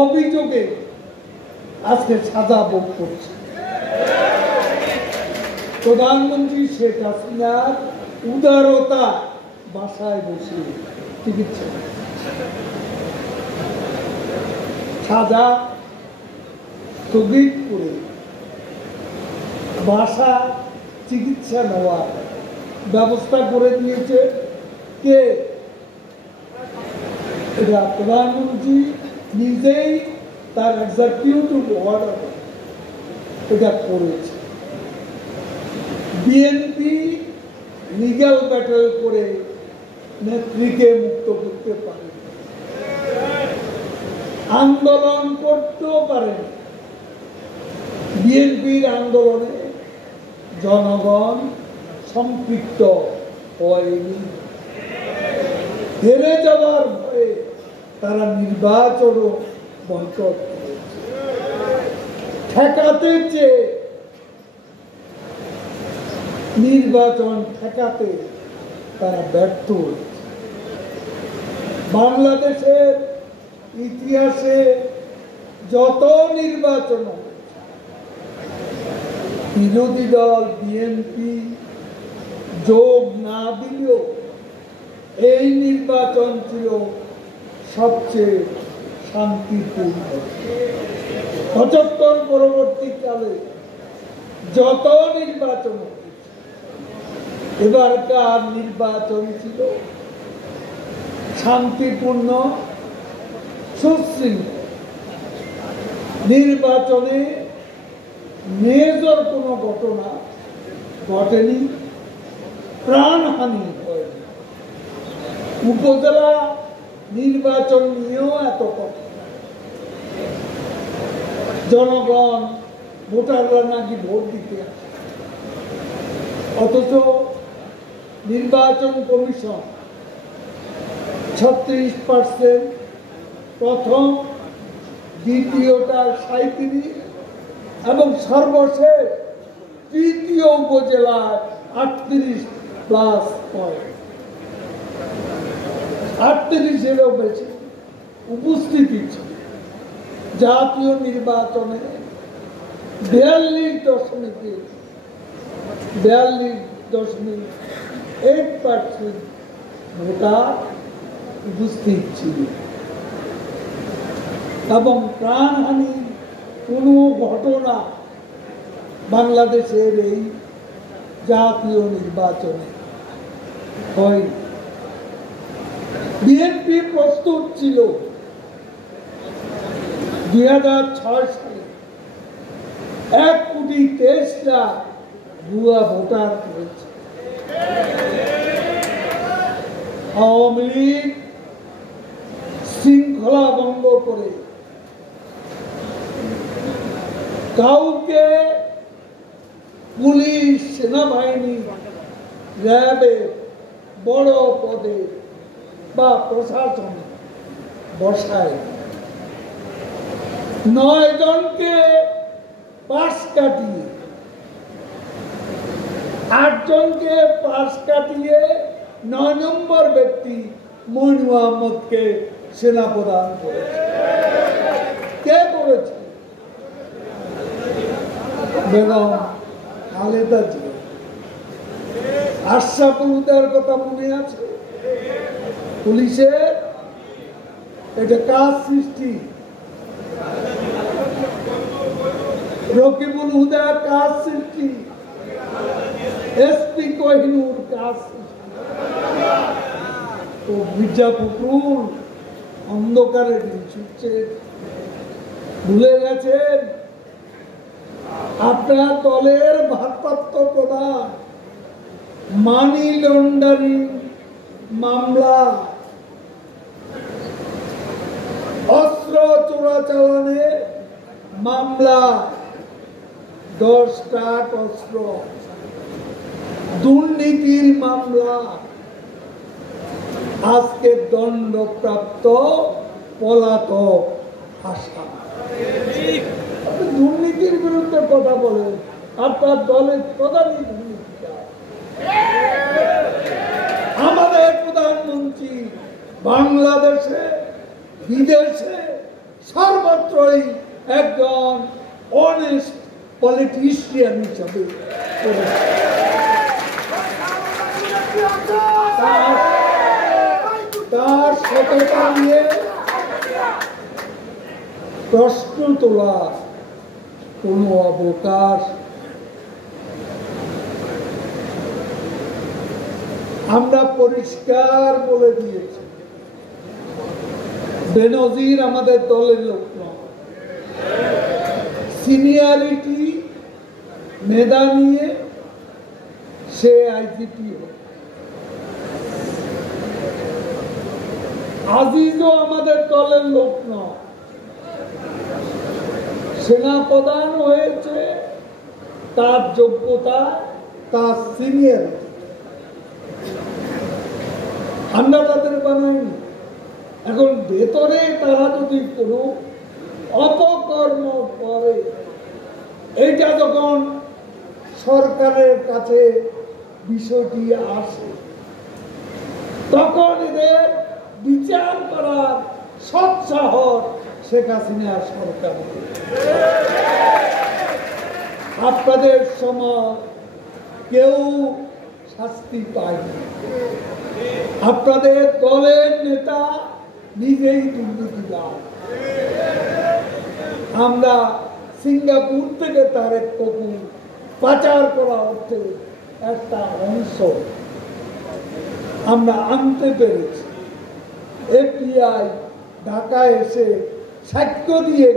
অভিযোগে আজকে সাজা ভোগ করছে। প্রধানমন্ত্রী শেখ হাসিনার উদারতা বাসায় বসে চিকিৎসা সাজা স্থগিত করে বাসা চিকিৎসা নেওয়ার ব্যবস্থা করে দিয়েছে কে? এটা প্রধানমন্ত্রী নিজেই তার এক্সিকিউটিভ অর্ডার এটা করেছে। বিএনপি লিগ্যাল ব্যাটল করে নেত্রীকে মুক্ত করতে পারে, আন্দোলন করতেও পারে। বিএনপির আন্দোলনে জনগণ সম্পৃক্ত হয়নি। হেরে যাওয়ার ভয়ে তারা নির্বাচনও বয়কট করেছে। ঠেকাতে চেয়ে নির্বাচন ঠেকাতে তারা ব্যর্থ হয়েছে। বাংলাদেশের ইতিহাসে যত নির্বাচন বিরোধী দল বিএনপি যোগ না দিলেও এই নির্বাচন ছিল সবচেয়ে শান্তিপূর্ণ। ৭৫ পরবর্তীকালে যত নির্বাচন এবারকার নির্বাচন ছিল শান্তিপূর্ণ, সুশৃঙ্খল। নির্বাচনে মেজর কোনো ঘটনা ঘটেনি, প্রাণহানি হয়নি। উপজেলা নির্বাচন নিয়েও এত কথা, জনগণ ভোটাররা নাকি ভোট দিতে আসে, অথচ নির্বাচন কমিশন ৩৬%, প্রথম দ্বিতীয়টা ৩৭ এবং সর্বশেষ তৃতীয় উপজেলায় ৩৮+ পয়েন্ট, ৩৮-এরও বেশি উপস্থিতি ছিল। জাতীয় নির্বাচনে 42.8% ভোটার উপস্থিত ছিল এবং প্রাণহানি কোনো ঘটনা বাংলাদেশের এই জাতীয় নির্বাচনে হয়। বিএনপি প্রস্তুত ছিল ২০০৬ সালে ১,২৩,০০,০০০ ভুয়া ভোটার হয়েছে। আওয়ামী লীগ শৃঙ্খলা ভঙ্গ করে কাউকে পুলিশ, সেনাবাহিনী, র্যাবে বড় পদে বা প্রশাসন বসায় ৯ জনকে পাশ কাটিয়ে, ৮ জনকে পাশ কাটিয়ে ৯ নম্বর ব্যক্তি মইনু আহমদকে সেনা প্রদান করেছে। কে করেছে? বেগম খালেদা জিয়া। আশরাফুল হুদার কথা মনে আছে? পুলিশের এটা কাজ সৃষ্টি, রকিবুল হুদা কাজ সৃষ্টি, এসপি কোহিনুর কাজ সৃষ্টি। ও মির্জা ফখরুল অন্ধকারে দিন ছুটছে। ভুলে গেছেন আপনার দলের ভারপ্রাপ্ত প্রধান মানি লন্ডারিং মামলা, অস্ত্র চোরাচালানের মামলা, 10 ট্রাক অস্ত্র, দুর্নীতির মামলা, আজকে দণ্ডপ্রাপ্ত পলাতক আসামি। দুর্নীতির বিরুদ্ধে কথা বলেন, আপনার দলের প্রধানই দুর্নীতিকার। আমাদের প্রধানমন্ত্রী বাংলাদেশে বিদেশে সর্বত্রই একজন অনেস্ট পলিটিশিয়ান হিসাবে তার সততা নিয়ে প্রশ্ন তোলার কোনো অবকাশ আমরা পরিষ্কার বলে দিয়েছি। বেনজির আমাদের দলের লোক নয়। সিনিয়রিটি মেধা নিয়ে সে আইজিপি হয়। আজিজও আমাদের দলের লোক নয়। সেনাপ্রধান হয়েছে তার যোগ্যতা, তার সিনিয়রিটি। আমরা তাদের বানাইনি। এখন ভেতরে তারা যদি কোনো অপকর্ম করে, এইটা যখন সরকারের কাছে বিষয়টি আসে, তখন এদের বিচার করার সৎসাহস শেখ হাসিনা সরকার। আপনাদের সময় কেউ শাস্তি পায়নি। আপনাদের দলের নেতা নিজেই দুর্নীতিবাজ। আমরা সিঙ্গাপুর থেকে তারেক কপূর পাচার করা অর্থে একটা অংশ আমরা আনতে পেরেছি। এফবিআই ঢাকায় এসে সাক্ষ্য দিয়ে